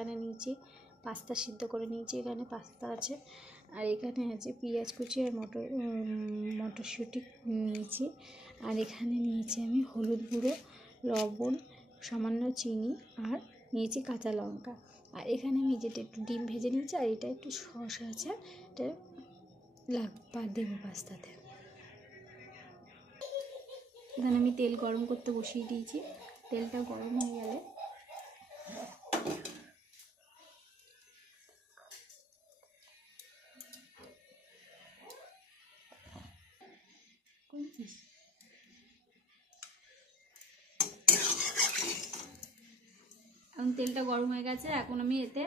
এখানে নিয়েছি পাস্তা সিদ্ধ করে নিয়েছি, এখানে পাস্তা আছে। আর এখানে আছে পেঁয়াজ কুচি আর মটরশুঁটি নিয়েছি। আর এখানে নিয়েছি আমি হলুদ গুঁড়ো, লবণ, সামান্য চিনি আর নিয়েছি কাঁচা লঙ্কা। আর এখানে আমি যেটা একটু ডিম ভেজে নিয়েছি, আর এটা একটু সস আছে, এটা দেবো পাস্তাতে। এখানে আমি তেল গরম করতে বসিয়ে দিয়েছি। তেলটা গরম হয়ে গেলে এখন তেলটা গরম হয়ে গেছে, এখন আমি এতে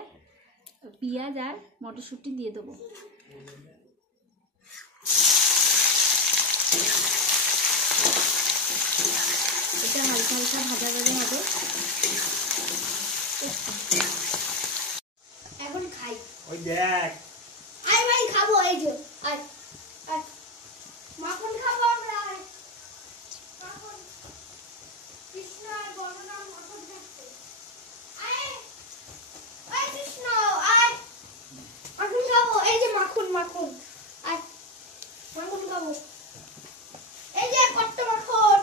পেঁয়াজ আর মটরশুঁটি দিয়ে দেবো। এটা হালকা হালকা ভাজা ভাজা হবে। এখন খাই। ওই দেখ, আই ভাই খাবো, এই যে আই আই মাখন খাবো আমরা। মাখন কৃষ্ণ আর বলরাম মাখন খাচ্ছে। আই আই কৃষ্ণ আই মাখন খাবো, এই যে মাখন মাখন আই মাখন খাবো, এই যে কত মাখন।